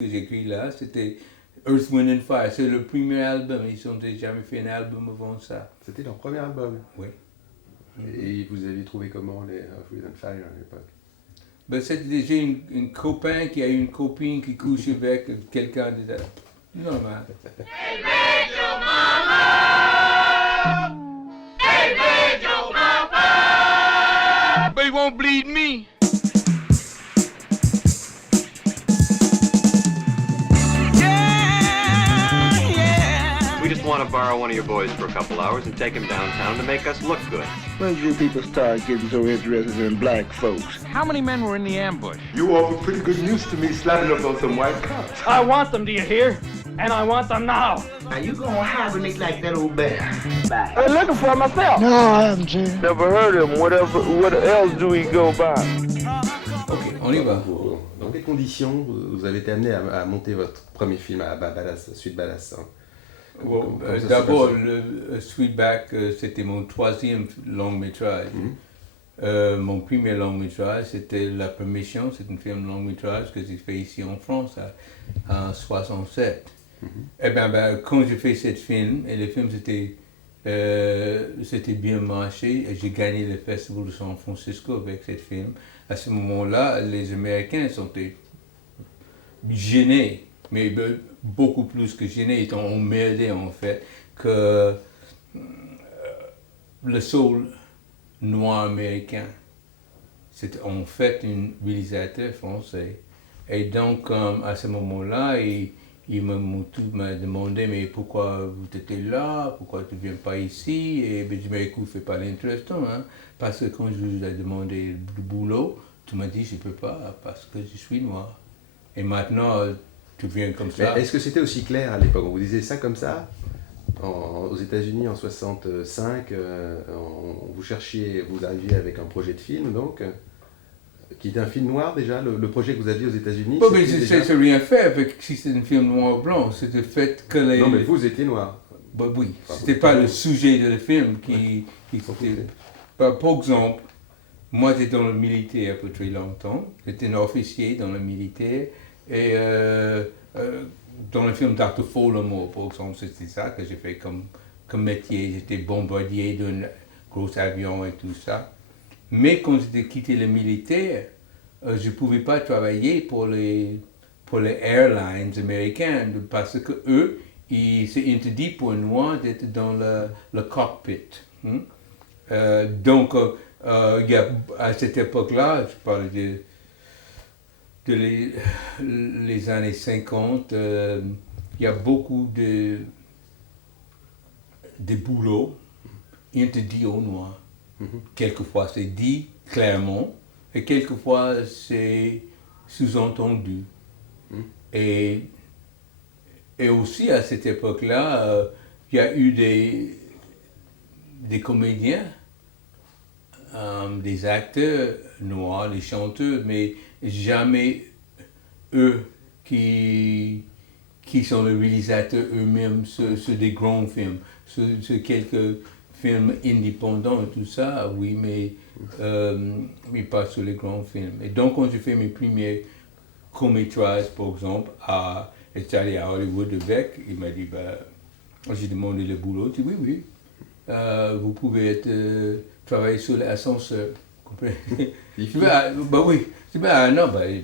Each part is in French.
que j'ai écrit là, c'était Earth, Wind and Fire. C'est le premier album. Ils n'ont jamais fait un album avant ça. C'était leur premier album. Oui. Et vous avez trouvé comment les Earth, Wind and Fire à l'époque? Ben, c'était déjà un copain qui a une copine qui couche avec quelqu'un de normal. Hey, Radio Mama! Hey, Radio Mama! But he won't bleed me. We just want to borrow one of your boys for a couple hours and take him downtown to make us look good. When did you people start getting so interested in black folks? How many men were in the ambush? You offer pretty good news to me, slapping up on some white cops. I want them, do you hear? And I want them now. Now you gonna hibernate like that old bear. Bye. I'm looking for myself. No, I haven't seen. Never heard of him. What else do he go by? Ok, on y va. Dans quelles conditions vous avez été amené à monter votre premier film à Ballas, Suite Ballas? Bon, d'abord, le Sweetback, c'était mon troisième long métrage. Mon premier long métrage, c'était La Permission, c'est un film long métrage que j'ai fait ici en France en 67. Et quand j'ai fait ce film, et le film c'était bien marché, et j'ai gagné le Festival de San Francisco avec ce film. À ce moment-là, les Américains sont gênés, mais beaucoup plus que gênés, ils ont emmerdé en fait, que le seul noir américain, c'est en fait un réalisateur français. Et donc, à ce moment-là, il m'a demandé, mais pourquoi vous étiez là, pourquoi tu ne viens pas ici? Et ben, je me dis, écoute, fais pas l'intéressant, hein, parce que quand je vous ai demandé du boulot, tu m'as dit, je ne peux pas, parce que je suis noir. Et maintenant, tu viens comme ça. Est-ce que c'était aussi clair à l'époque? On vous disait ça comme ça? Aux États-Unis en 65, vous cherchiez, vous arriviez avec un projet de film, donc, qui était un film noir déjà, le projet que vous aviez aux États-Unis. Bon, mais déjà... c'est rien fait avec si c'est un film noir ou blanc, c'est le fait que les... Non, mais vous étiez noir. Bah, oui, c'était pas le sujet de le film qui était... Par exemple, moi j'étais dans le militaire pour très longtemps, j'étais un officier dans le militaire, et dans le film Dr. Folamour, par exemple, c'était ça que j'ai fait comme métier. J'étais bombardier d'un gros avion et tout ça. Mais quand j'ai quitté le militaire, je ne pouvais pas travailler pour les airlines américaines parce que eux, c'est interdit pour un noir d'être dans le cockpit. Donc, à cette époque-là, je parle de les années 50, il y a beaucoup de boulot interdit aux Noirs. Quelquefois c'est dit clairement et quelquefois c'est sous-entendu. Et aussi à cette époque-là, il y a eu des comédiens, des acteurs noirs, des chanteurs, mais jamais eux qui sont les réalisateurs eux-mêmes sur des grands films, sur quelques films indépendants et tout ça, oui, mais pas sur les grands films. Et donc quand j'ai fait mes premiers courts-métrages, par exemple, j'étais allé à Hollywood avec, il m'a dit, j'ai demandé le boulot, il dit oui, vous pouvez travailler sur l'ascenseur. Oui, non,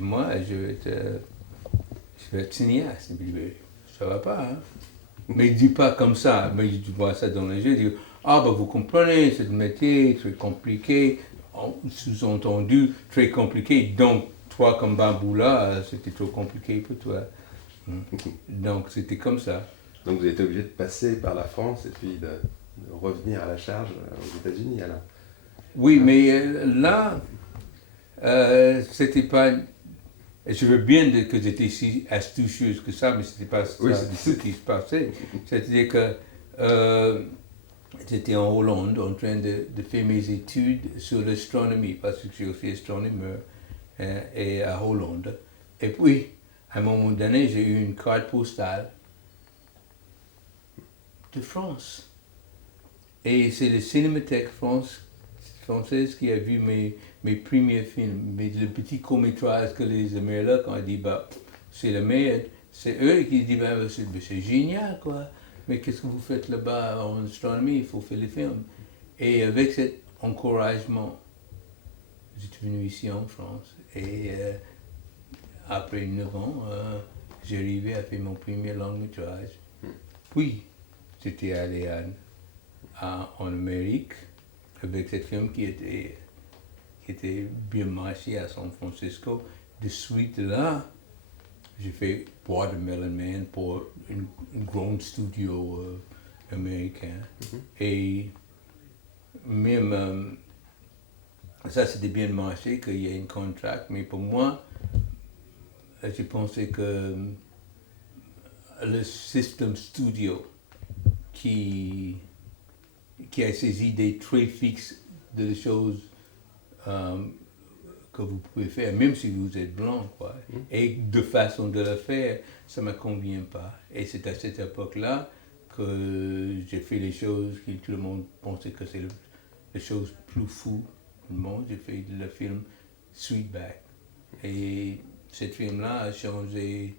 moi je vais être cinéaste. Ça va pas, hein. Mais il dit pas comme ça, mais je vois ça dans les yeux, il dit, vous comprenez, c'est un métier très compliqué, sous-entendu, très compliqué, donc toi comme Bamboula, c'était trop compliqué pour toi. Donc c'était comme ça. Donc vous êtes obligé de passer par la France et puis de revenir à la charge aux États-Unis alors? Oui, mais là, c'était pas... Je veux bien dire que j'étais si astucieuse que ça, mais c'était pas ça ce qui se passait. C'est-à-dire que j'étais en Hollande en train de faire mes études sur l'astronomie, parce que je suis aussi astronomeur et à Hollande. Et puis, à un moment donné, j'ai eu une carte postale de France. Et c'est le Cinémathèque française qui a vu mes premiers films, le petit court-métrage que les Américains ont dit, c'est le meilleur. C'est eux qui disent, ben, c'est génial, quoi. Mais qu'est-ce que vous faites là-bas en astronomie? Il faut faire les films. Et avec cet encouragement, j'étais venu ici en France. Et après 9 ans, j'ai arrivé à faire mon premier long métrage. Puis, j'étais allé en Amérique avec ce film qui était bien marché à San Francisco. De suite là, j'ai fait Watermelon Man pour un grand studio américain. Et même ça, c'était bien marché, qu'il y ait un contrat. Mais pour moi, j'ai pensé que le système studio qui a ces idées très fixes de choses que vous pouvez faire, même si vous êtes blanc, quoi. Et de façon de le faire, ça ne me convient pas. Et c'est à cette époque-là que j'ai fait les choses que tout le monde pensait que c'est les choses plus fous du monde. J'ai fait le film Sweetback. Et ce film-là a changé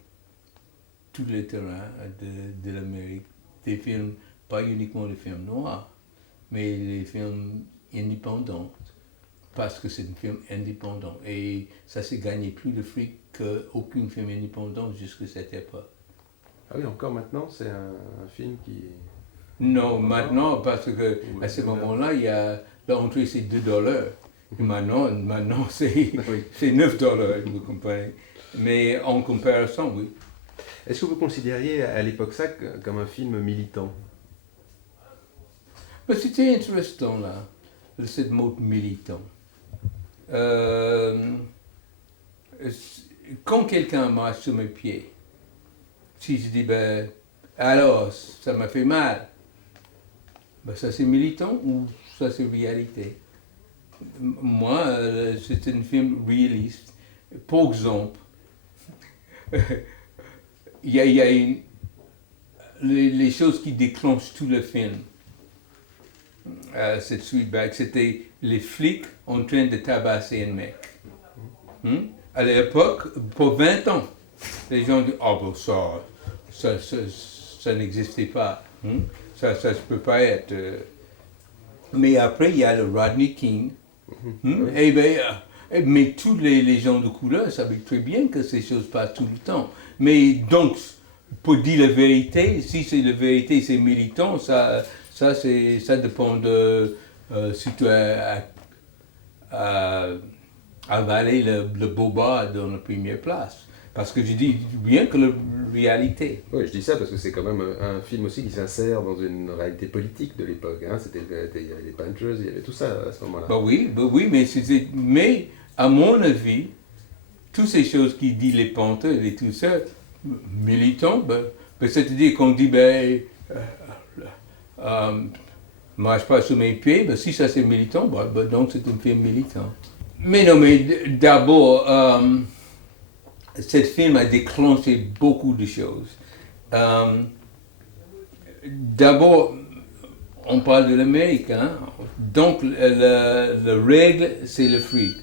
tout le terrain de l'Amérique. Des films, pas uniquement les films noirs, mais les films indépendants. Parce que c'est un film indépendant. Et ça s'est gagné plus de fric qu'aucun film indépendant jusqu'à cette époque. Ah oui, encore maintenant, c'est un film qui... Non, maintenant, parce que à ce moment-là, il y a l'entrée, c'est $2. Et maintenant c'est $9, vous comprenez. Mais en comparaison, oui. Est-ce que vous considériez à l'époque ça comme un film militant? Mais c'était intéressant, là, ce mot militant. Quand quelqu'un marche sur mes pieds, si je dis, ben, alors, ça m'a fait mal, ben, ça c'est militant ou ça c'est réalité? Moi, c'est un film réaliste. Par exemple, il y a les choses qui déclenchent tout le film. Cette Sweetback, c'était les flics en train de tabasser un mec. À l'époque, pour 20 ans, les gens disent, oh ben ça n'existait pas. Ça ne peut pas être. Mais après, il y a le Rodney King. Et ben, mais tous les gens de couleur savaient très bien que ces choses passent tout le temps. Mais donc, pour dire la vérité, si c'est la vérité, c'est militant, ça dépend de si tu as avalé le boba dans la première place. Parce que je dis bien que la réalité. Oui, je dis ça parce que c'est quand même un film aussi qui s'insère dans une réalité politique de l'époque. Hein. Il y avait les Panthers, il y avait tout ça à ce moment-là. Bah oui, mais à mon avis, toutes ces choses qui disent les Panthers et tout ça, militants, c'est-à-dire qu'on dit, marche pas sur mes pieds, si ça c'est militant, donc c'est un film militant. Mais non, mais d'abord, ce film a déclenché beaucoup de choses. D'abord, on parle de l'Amérique, hein? Donc la règle, c'est le fric.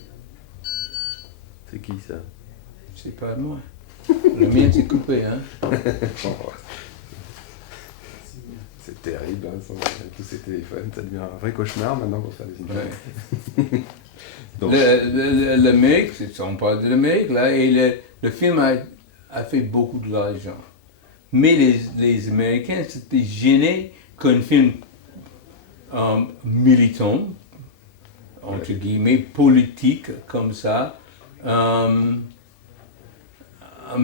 C'est qui ça? C'est pas moi. Le mien, c'est coupé, hein? C'est terrible, hein, tous ces téléphones, ça devient un vrai cauchemar maintenant pour faire des interviews. Donc... L'Amérique, on parle de l'Amérique, là, et le film a fait beaucoup de l'argent. Mais les Américains s'étaient gênés qu'un film militant, entre guillemets, politique, comme ça,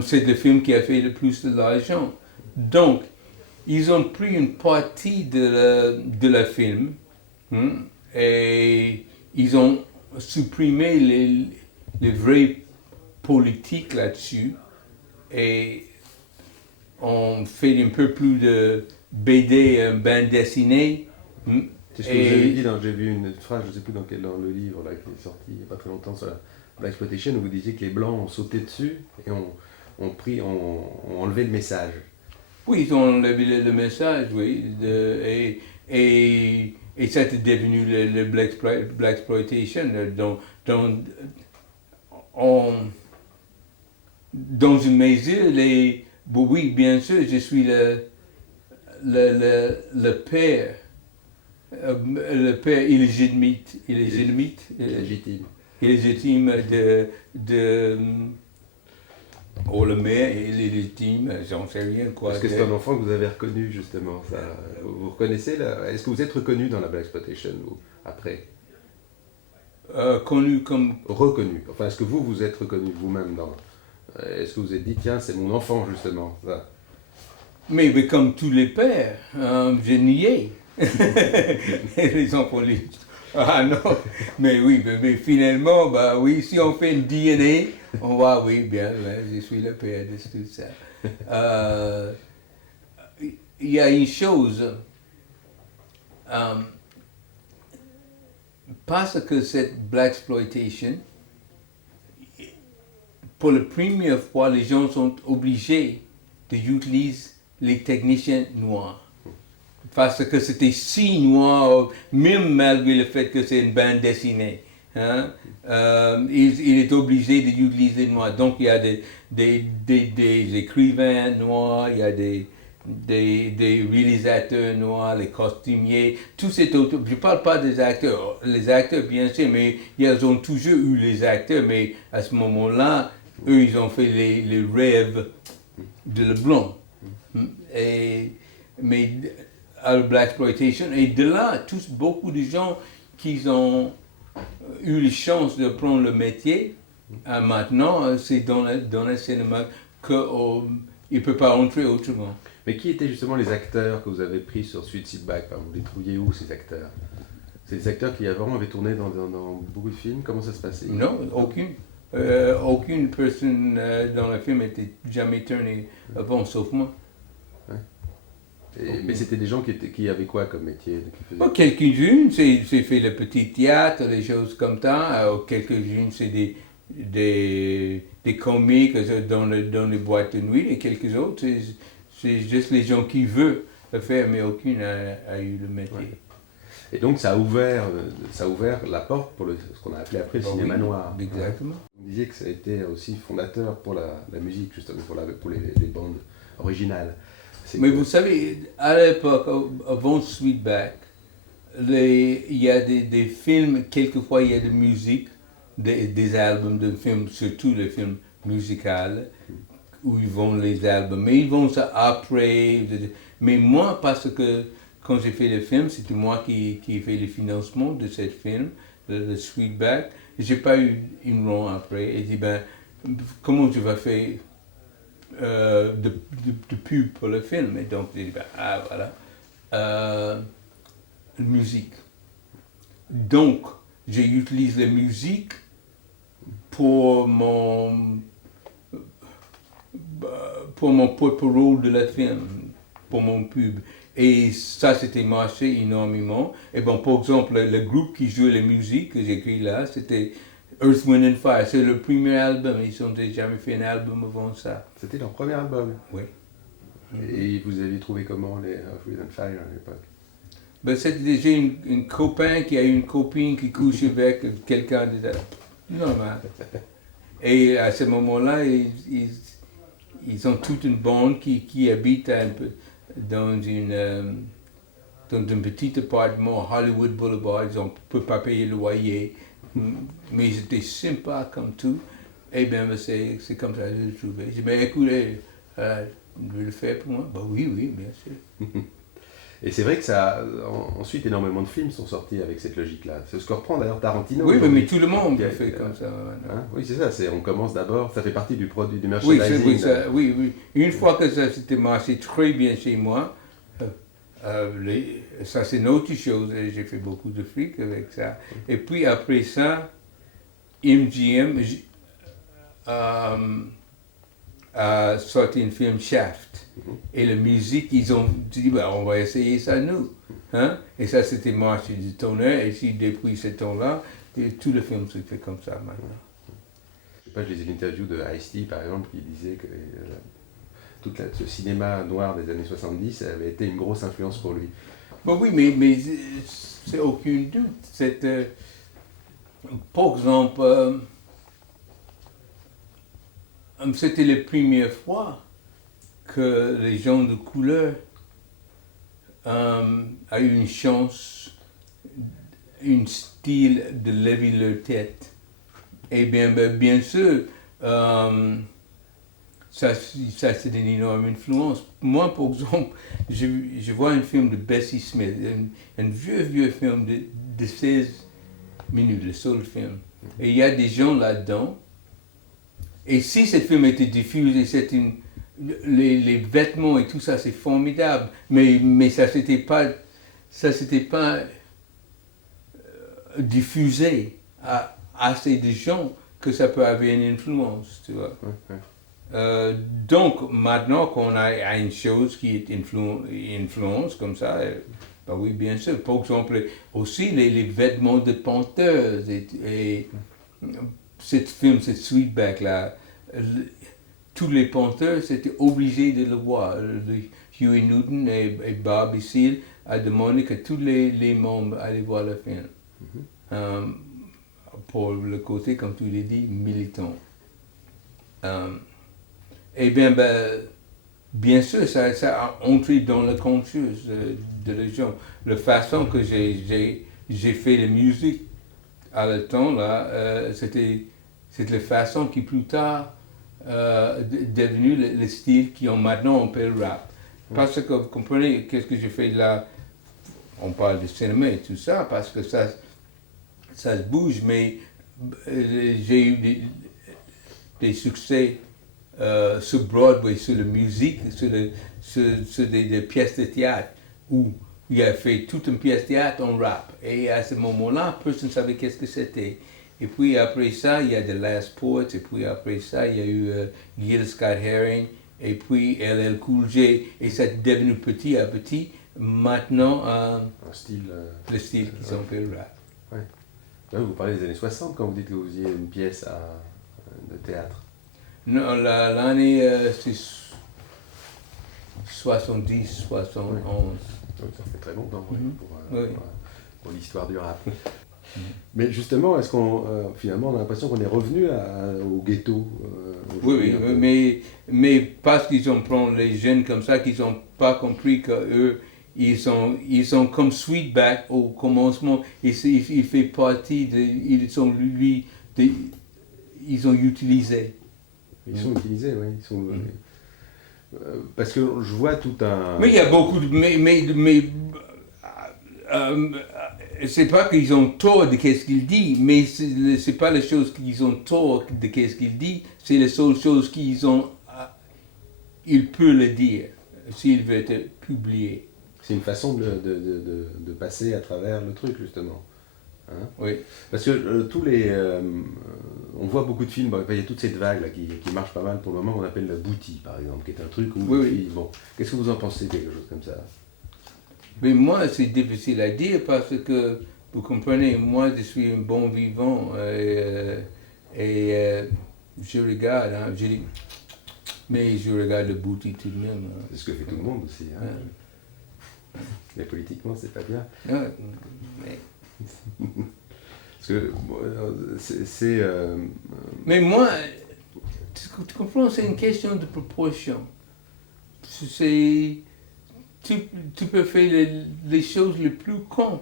c'est le film qui a fait le plus de l'argent. Donc, ils ont pris une partie de la film et ils ont supprimé les vraies politiques là-dessus et on fait un peu plus de BD, bande dessinée. C'est ce que vous avez dit, j'ai vu une phrase, je ne sais plus dans le livre là, qui est sorti il n'y a pas très longtemps sur la Black Exploitation, où vous disiez que les Blancs ont sauté dessus et ont enlevé le message. Oui, ils ont enlevé le message, oui, et ça est devenu le Black Exploitation. dans une maison, bon, oui, bien sûr, je suis le père. Le père illégitime de le maire est illégitime, j'en sais rien quoi. Est-ce que c'est un enfant que vous avez reconnu justement ça? Vous reconnaissez là? Est-ce que vous êtes reconnu dans la Blaxploitation ou après? Connu comme... Reconnu. Enfin, est-ce que vous êtes reconnu vous-même dans... Est-ce que vous vous êtes dit, tiens, c'est mon enfant justement ça? Mais comme tous les pères, j'ai nié. Les enfants ah non, mais oui, mais finalement, bah oui, si on fait une DNA, on voit, oui, bien, je suis le père de tout ça. Il y a une chose, parce que cette Blaxploitation, pour la première fois, les gens sont obligés d'utiliser les techniciens noirs. Parce que c'était si noir, même malgré le fait que c'est une bande dessinée. Hein? Il est obligé d'utiliser les noirs. Donc il y a des écrivains noirs, il y a des réalisateurs noirs, les costumiers, tout cet autre. Je ne parle pas des acteurs. Les acteurs, bien sûr, mais ils ont toujours eu les acteurs, mais à ce moment-là, eux, ils ont fait les rêves de le blanc. Mais à la Blaxploitation, et de là, beaucoup de gens qui ont eu la chance de prendre le métier, maintenant, c'est dans le cinéma qu'ils ne peuvent pas entrer autrement. Mais qui étaient justement les acteurs que vous avez pris sur Suicide Back? Vous les trouviez où, ces acteurs? C'est des acteurs qui avant avaient tourné dans beaucoup de films? Comment ça se passait? Non, aucune. Aucune personne dans le film n'était jamais tournée avant, sauf moi. Mais c'était des gens qui avaient quoi comme métier? Quelques-unes, c'est fait le petit théâtre, des choses comme ça. Quelques-unes, c'est des comiques dans les boîtes de nuit. Et quelques autres, c'est juste les gens qui veulent le faire, mais aucune a eu le métier. Ouais. Et donc ça a ouvert la porte pour ce qu'on a appelé après le cinéma noir. Exactement. Vous disiez que ça a été aussi fondateur pour la musique, justement, pour les bandes originales. Mais vous savez, à l'époque, avant Sweetback, il y a des films, quelquefois il y a de musique, des albums de films, surtout les films musicaux, où ils vendent les albums. Mais ils vendent ça après. Mais moi, parce que quand j'ai fait le film, c'était moi qui ai fait le financement de ce film, le Sweetback. Je n'ai pas eu une rang après. Et dit, comment tu vas faire de pub pour le film? Et donc, j'ai dit, voilà, musique. Donc, j'utilise la musique pour mon porte-parole de la film, pour mon pub. Et ça, c'était marché énormément. Et bon, par exemple, le groupe qui jouait la musique que j'ai écrit là, c'était Earth, Wind and Fire. C'est le premier album. Ils n'ont jamais fait un album avant ça. C'était leur premier album? Oui. Et vous avez trouvé comment les Earth, Wind and Fire à l'époque? C'était déjà un copain qui a une copine qui couche avec quelqu'un de normal. Et à ce moment-là, ils ont toute une bande qui habite un peu dans un petit appartement Hollywood Boulevard. Ils ne peuvent pas payer le loyer, mais ils étaient sympas comme tout. Et bien, c'est comme ça que je l'ai trouvé. J'ai dit, écoutez, je vais le faire pour moi. Oui, bien sûr. Et c'est vrai que ensuite, énormément de films sont sortis avec cette logique-là. C'est ce que reprend d'ailleurs Tarantino. Oui, mais tout le monde le fait comme ça. Hein? Oui, c'est ça. On commence d'abord, ça fait partie du produit, du merchandising. Oui. Une fois que ça s'était marché très bien chez moi, ça c'est une autre chose. J'ai fait beaucoup de fric avec ça. Et puis après ça, MGM a sorti un film Shaft. Et la musique, ils ont dit, on va essayer ça nous. Hein? Et ça, c'était marché du tonnerre. Et si depuis ce temps-là, tout le film se fait comme ça maintenant. Je sais pas, je lisais l'interview de Ice-T, par exemple, qui disait que tout ce cinéma noir des années 70 avait été une grosse influence pour lui. Oui, mais c'est aucun doute. Par exemple, c'était la première fois que les gens de couleur a eu une chance, un style de lever leur tête. Et bien sûr, ça c'est une énorme influence. Moi, par exemple, je vois un film de Bessie Smith, un vieux film de 16 minutes, le seul film. Et il y a des gens là-dedans. Et si ce film était diffusé, les vêtements et tout ça, c'est formidable. Mais ça c'était pas diffusé à assez de gens que ça peut avoir une influence, tu vois. Donc maintenant qu'on a une chose qui est influence comme ça, bah oui, bien sûr. Par exemple, aussi les vêtements de pantheuses et cette film, cette Sweetback là, tous les pantheurs étaient obligés de le voir. Huey Newton et Bobby Seale a demandé que tous les membres allaient voir le film. Pour le côté, comme tu l'as dit, militant. Et bien sûr, ça a entré dans la conscience de les gens. La façon que j'ai fait la musique à le temps, là, c'était la façon qui plus tard devenu le style maintenant on peut le rap. Parce que vous comprenez, qu'est-ce que j'ai fait là, on parle de cinéma et tout ça, parce que ça se bouge, mais j'ai eu des succès sur Broadway, sur la musique, sur des pièces de théâtre, où il a fait toute une pièce de théâtre en rap. Et à ce moment-là, personne ne savait qu'est-ce que c'était. Et puis après ça, il y a The Last Poets, et puis après ça, il y a eu Gil Scott-Heron, et puis LL Cool J, et ça est devenu petit à petit, maintenant, le style qui s'appelle rap. Ouais. Là, vous parlez des années 60 quand vous dites que vous faisiez une pièce de théâtre. Non, l'année, c'est 70, 71. Donc ça fait très longtemps Oui. pour l'histoire du rap. Mais justement, est-ce qu'on finalement on a l'impression qu'on est revenu au ghetto Oui, mais parce qu'ils ont pris les jeunes comme ça, qu'ils n'ont pas compris qu'eux, ils sont comme Sweetback au commencement, il fait partie ils ont utilisé. Ils sont utilisés, oui. Parce que je vois tout un... Mais il y a beaucoup de... c'est pas qu'ils ont tort de qu'est-ce qu'il dit, mais c'est pas les choses qu'ils ont tort de qu'est-ce qu'il dit, c'est les seules choses qu'ils ont... il peut le dire, s'il veut être publié. C'est une façon de passer à travers le truc, justement. Hein? Oui. Parce que tous les... on voit beaucoup de films, il y a toute cette vague là, qui marche pas mal pour le moment, qu'on appelle la booty, par exemple, qui est un truc où... Oui. Bon, qu'est-ce que vous en pensez, quelque chose comme ça? Mais moi, c'est difficile à dire parce que, vous comprenez, moi, je suis un bon vivant et je regarde, hein, mais je regarde le booty tout de même. Hein. C'est ce que fait tout le monde aussi. Hein. Ouais. Mais politiquement, c'est pas bien. Non, mais... Parce que c'est... Mais moi, tu comprends, c'est une question de proportion. Tu peux faire les choses les plus cons.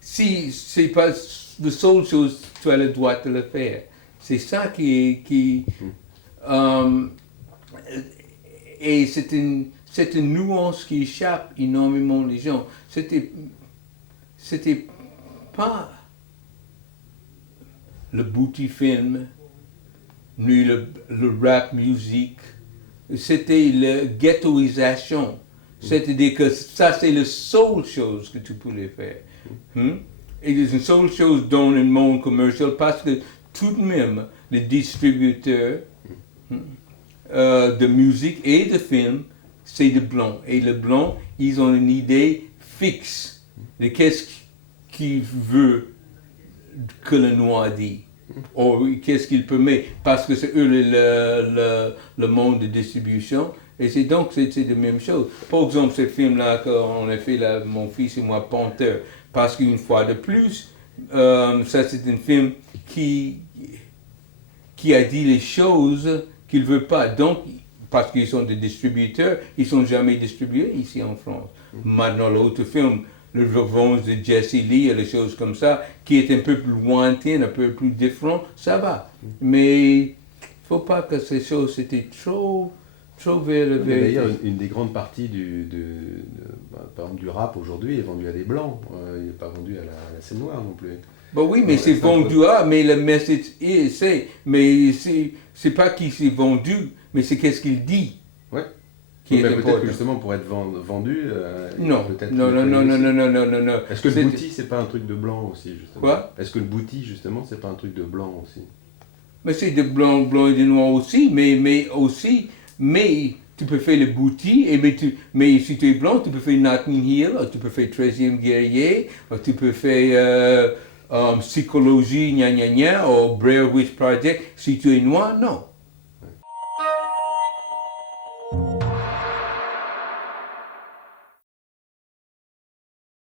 Si c'est pas la seule chose, tu as le droit de le faire. C'est ça qui et c'est une nuance qui échappe énormément les gens. C'était pas le booty film, ni le rap music, c'était la ghettoisation. C'est-à-dire que ça, c'est la seule chose que tu pouvais faire. Et c'est une seule chose dans le monde commercial parce que tout de même, les distributeurs de musique et de films, c'est des blancs. Et les blancs, ils ont une idée fixe de qu'est-ce qu'il veut que le noir dit. Ou qu'est-ce qu'il permet, parce que c'est eux le monde de distribution. Et c'est donc c'est la même chose. Par exemple, ce film-là qu'on a fait, là, mon fils et moi, Panther, parce qu'une fois de plus, ça c'est un film qui qui a dit les choses qu'il ne veut pas. Donc, parce qu'ils sont des distributeurs, ils ne sont jamais distribués ici en France. Maintenant, l'autre film, Le Revanche de Jesse Lee et les choses comme ça, qui est un peu plus lointain, un peu plus différent, ça va. Mais il ne faut pas que ces choses, c'était trop vers le Mais d'ailleurs, une des grandes parties par exemple, du rap aujourd'hui est vendue à des blancs. Il n'est pas vendu à la scène noire non plus. Bon oui, mais c'est vendu mais le message c'est pas qui c'est vendu, mais c'est qu'est-ce qu'il dit. Ouais. Qui Mais est peut-être important. que justement pour être vendu, Non. peut-être. Non. Est-ce que le booty c'est pas un truc de blanc aussi justement? Quoi? Est-ce que le booty justement c'est pas un truc de blanc aussi? Mais c'est de blanc et de noir aussi, mais tu peux faire le booty, mais si tu es blanc, tu peux faire Notting Hill, tu peux faire 13e guerrier, tu peux faire psychologie, ou Blair Witch Project. Si tu es noir, non.